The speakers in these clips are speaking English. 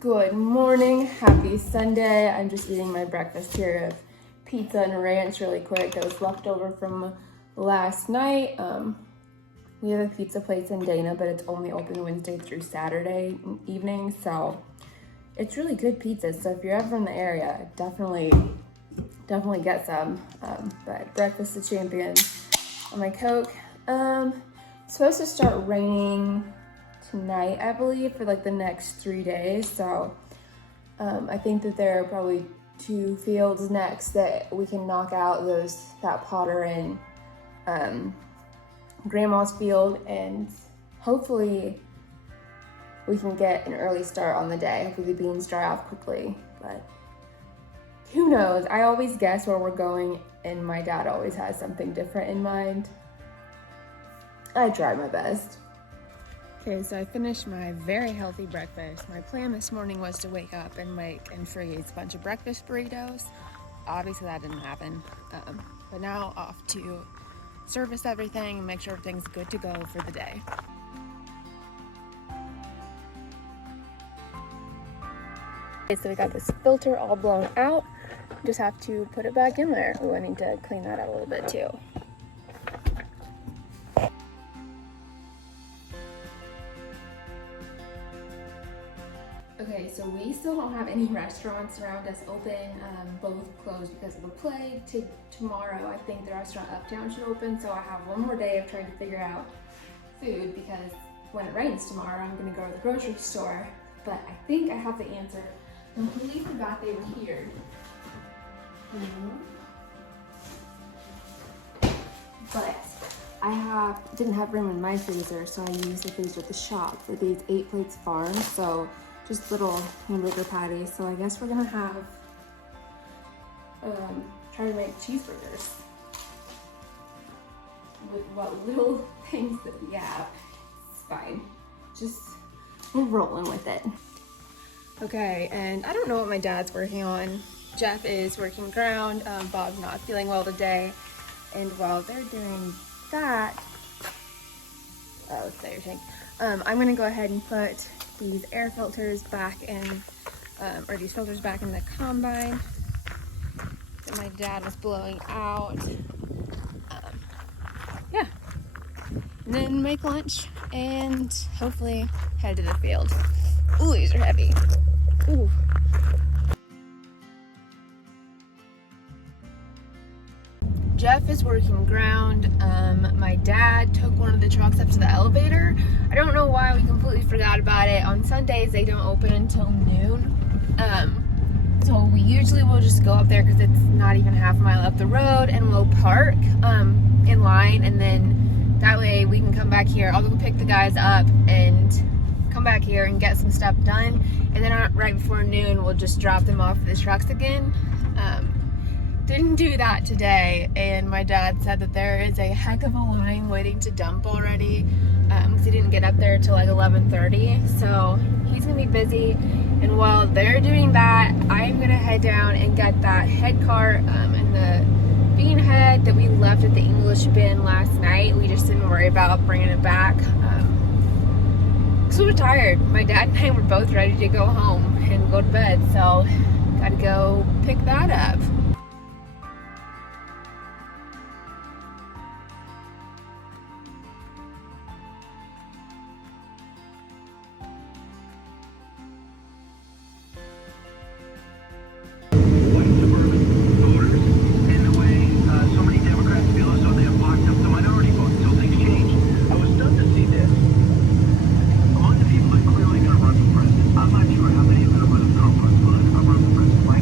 Good morning, happy Sunday. I'm just eating my breakfast here of pizza and ranch really quick. That was left over from last night. We have a pizza place in Dana, but it's only open Wednesday through Saturday evening, so it's really good pizza. So if you're ever in the area, definitely get some. But breakfast the champion on my Coke. It's supposed to start raining tonight, I believe, for like the next 3 days. So I think that there are probably 2 fields next that we can knock out that Potter and Grandma's field, and hopefully we can get an early start on the day. Hopefully the beans dry off quickly, but who knows? I always guess where we're going, and my dad always has something different in mind. I try my best. Okay, so I finished my very healthy breakfast. My plan this morning was to wake up and make and freeze a bunch of breakfast burritos. Obviously that didn't happen, but now off to service everything and make sure everything's good to go for the day. Okay, so we got this filter all blown out. Just have to put it back in there. Oh, I need to clean that out a little bit too. Okay, so we still don't have any restaurants around us open, both closed because of the plague. Tomorrow, I think the restaurant Uptown should open, so I have one more day of trying to figure out food, because when it rains tomorrow, I'm gonna go to the grocery store, but I think I have the answer. I completely forgot they were here. But I didn't have room in my freezer, so I used the freezer at the shop for these 8 plates farm, so just little hamburger patties. So I guess we're gonna have, try to make cheeseburgers with what little things that we have. It's fine. We're rolling with it. Okay, and I don't know what my dad's working on. Jeff is working ground, Bob's not feeling well today. And while they're doing that, it's there, I'm gonna go ahead and put these air filters back in, or these filters back in the combine that my dad was blowing out. Yeah, and then make lunch and hopefully head to the field. Ooh, these are heavy. Ooh. Jeff is working ground. My dad took one of the trucks up to the elevator. I don't know why we completely forgot about it. On Sundays, they don't open until noon. So we usually will just go up there because it's not even half a mile up the road, and we'll park in line, and then that way we can come back here. I'll go pick the guys up and come back here and get some stuff done. And then right before noon, we'll just drop them off at the trucks again. Didn't do that today, and my dad said that there is a heck of a line waiting to dump already, because he didn't get up there till like 11:30, so he's gonna be busy. And while they're doing that, I'm gonna head down and get that head cart and the bean head that we left at the English bin last night. We just didn't worry about bringing it back because we were tired. My dad and I were both ready to go home and go to bed, so gotta go pick that up.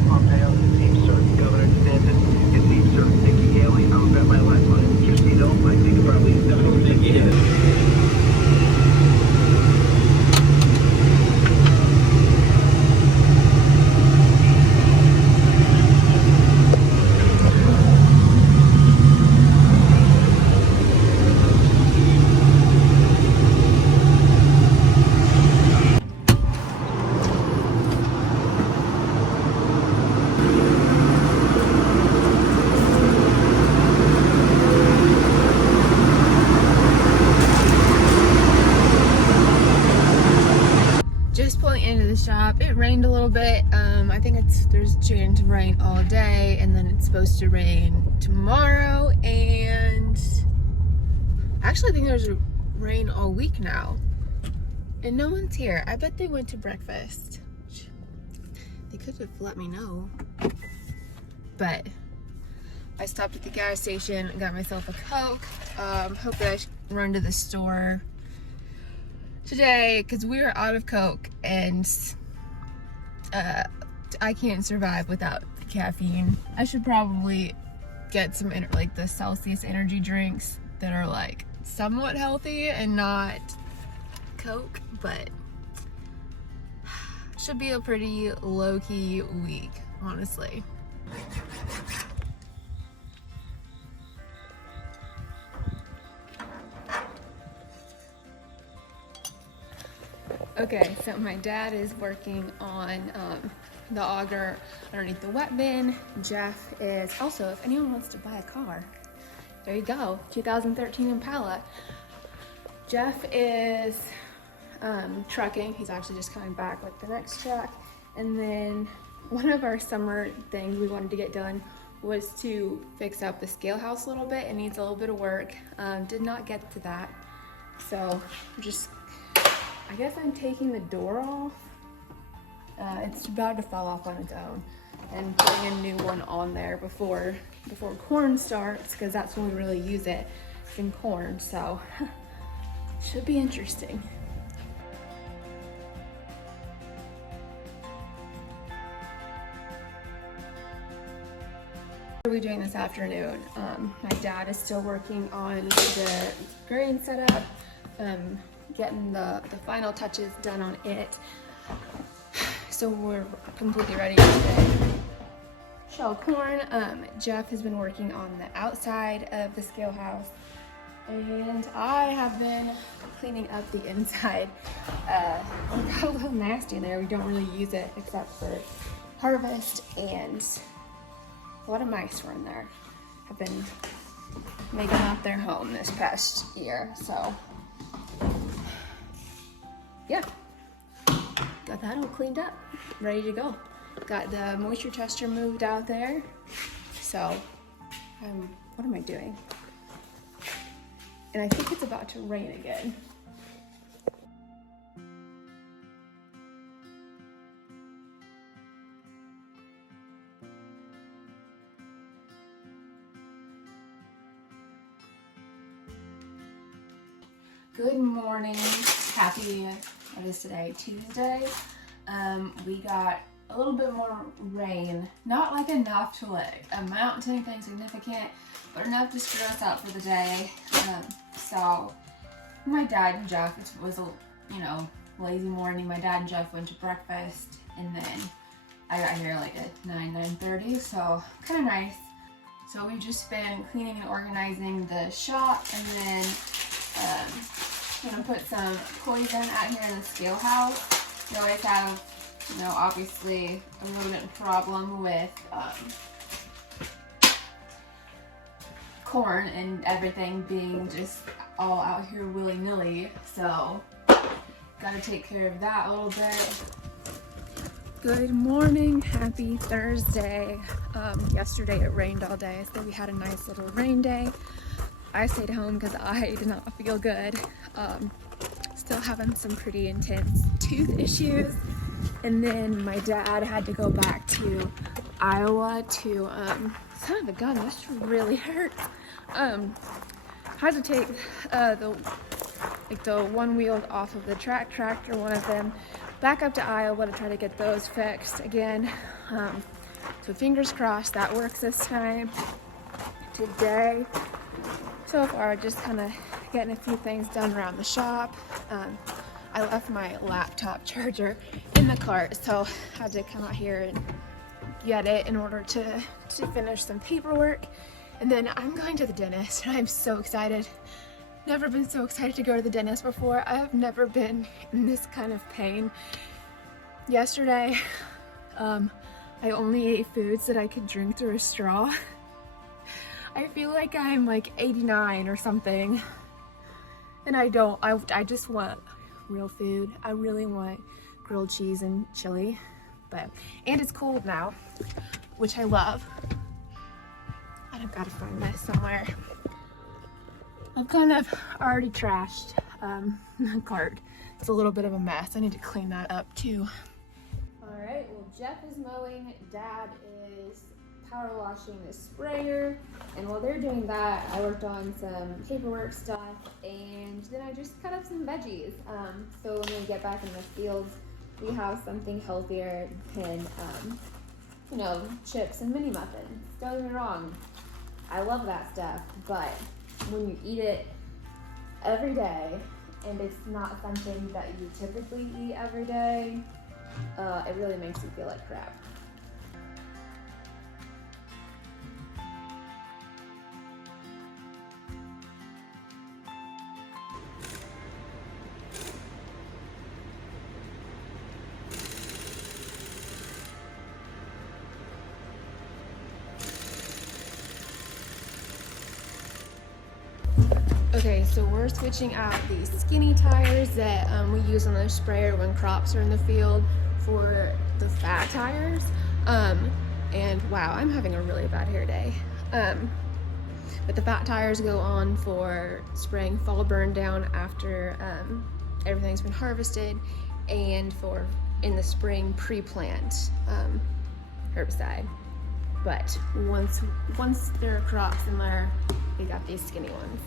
Pompeo, the team certain governor pulling into the shop. It rained a little bit. I think there's going to rain all day, and then it's supposed to rain tomorrow, and actually I think there's rain all week now. And no one's here. I bet they went to breakfast. They could have let me know. But I stopped at the gas station, got myself a Coke. Hopefully I should run to the store today because we are out of Coke, and I can't survive without the caffeine. I should probably get some like the Celsius energy drinks that are like somewhat healthy and not Coke, but should be a pretty low-key week, honestly. Okay, so my dad is working on the auger underneath the wet bin. Jeff is also, if anyone wants to buy a car, there you go, 2013 Impala. Jeff is trucking. He's actually just coming back with the next truck. And then one of our summer things we wanted to get done was to fix up the scale house a little bit. It needs a little bit of work. Did not get to that. So I guess I'm taking the door off. It's about to fall off on its own, and putting a new one on there before corn starts, because that's when we really use it in corn. So should be interesting. What are we doing this afternoon? My dad is still working on the grain setup, getting the final touches done on it. So we're completely ready to shell corn. Jeff has been working on the outside of the scale house, and I have been cleaning up the inside. It got a little nasty in there. We don't really use it except for harvest, and a lot of mice were in there. Have been making out their home this past year, so yeah. Got that all cleaned up, ready to go. Got the moisture tester moved out there. So, what am I doing? And I think it's about to rain again. Good morning. Happy, what is today? Tuesday. We got a little bit more rain. Not like enough to like amount to anything significant, but enough to screw us out for the day. So my dad and Jeff, it was a lazy morning. My dad and Jeff went to breakfast, and then I got here like at 9:30, so kind of nice. So we've just been cleaning and organizing the shop, and then gonna put some poison out here in the scale house. We always have, obviously a rodent problem with corn and everything being just all out here willy-nilly. So gotta take care of that a little bit. Good morning, happy Thursday. Yesterday it rained all day, so we had a nice little rain day. I stayed home because I did not feel good. Still having some pretty intense tooth issues. And then my dad had to go back to Iowa to, son of a gun, this really hurts. Had to take the one wheel off of the tractor, one of them, back up to Iowa to try to get those fixed again. So fingers crossed that works this time. Today, so far, just kind of getting a few things done around the shop. I left my laptop charger in the cart, so I had to come out here and get it in order to finish some paperwork. And then I'm going to the dentist, and I'm so excited. Never been so excited to go to the dentist before. I have never been in this kind of pain. Yesterday, I only ate foods that I could drink through a straw. I feel like I'm like 89 or something. And I just want real food. I really want grilled cheese and chili, and it's cold now, which I love. I've got to find this somewhere. I've kind of already trashed the cart. It's a little bit of a mess. I need to clean that up too. All right, well, Jeff is mowing, Dad is power washing the sprayer, and while they're doing that, I worked on some paperwork stuff, and then I just cut up some veggies. So when we get back in the fields, we have something healthier than, you know, chips and mini muffins. Don't get me wrong, I love that stuff, but when you eat it every day, and it's not something that you typically eat every day, it really makes you feel like crap. Okay, so we're switching out these skinny tires that we use on the sprayer when crops are in the field for the fat tires. And wow, I'm having a really bad hair day. But the fat tires go on for spraying fall burn down after everything's been harvested, and for in the spring pre-plant herbicide. But once there are crops in there, we got these skinny ones.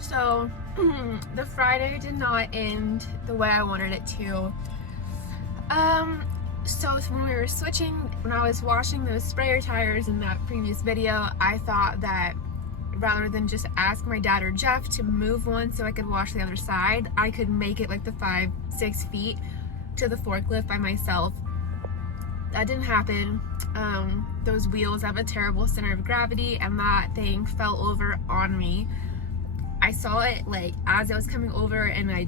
So the Friday did not end the way I wanted it to. So when we were switching, when I was washing those sprayer tires in that previous video, I thought that rather than just ask my dad or Jeff to move one so I could wash the other side, I could make it like the 5-6 feet to the forklift by myself. That didn't happen. Those wheels have a terrible center of gravity, and that thing fell over on me. I saw it like as I was coming over, and I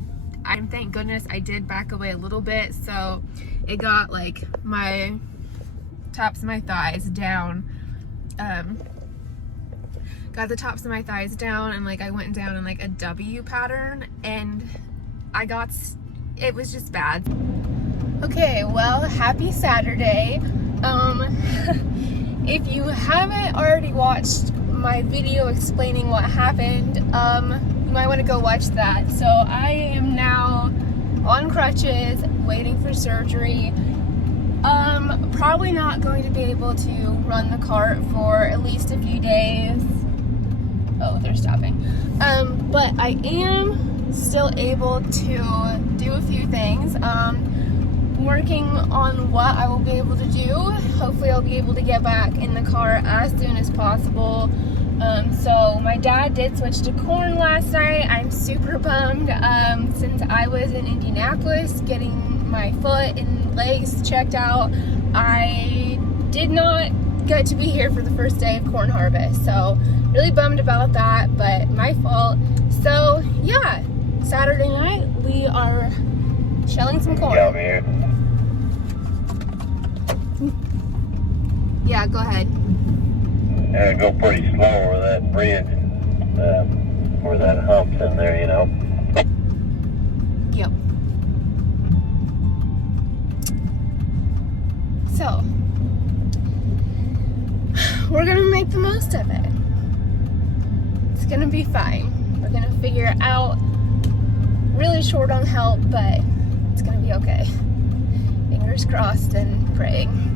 thank goodness I did back away a little bit, so it got like my tops of my thighs down. Got the tops of my thighs down, and like I went down in like a W pattern, and it was just bad. Okay, well, happy Saturday. If you haven't already watched my video explaining what happened, you might want to go watch that. So I am now on crutches, waiting for surgery. Probably not going to be able to run the cart for at least a few days. Oh, they're stopping. But I am still able to do a few things. Working on what I will be able to do. Hopefully I'll be able to get back in the car as soon as possible. So my dad did switch to corn last night. I'm super bummed since I was in Indianapolis getting my foot and legs checked out. I did not get to be here for the first day of corn harvest, so really bummed about that, but my fault. So yeah, Saturday night we are shelling some corn. Yeah, go ahead. And go pretty slow over that bridge, where that hump's in there, you know. Yep. So, we're gonna make the most of it. It's gonna be fine. We're gonna figure it out. Really short on help, but it's gonna be okay. Fingers crossed and praying.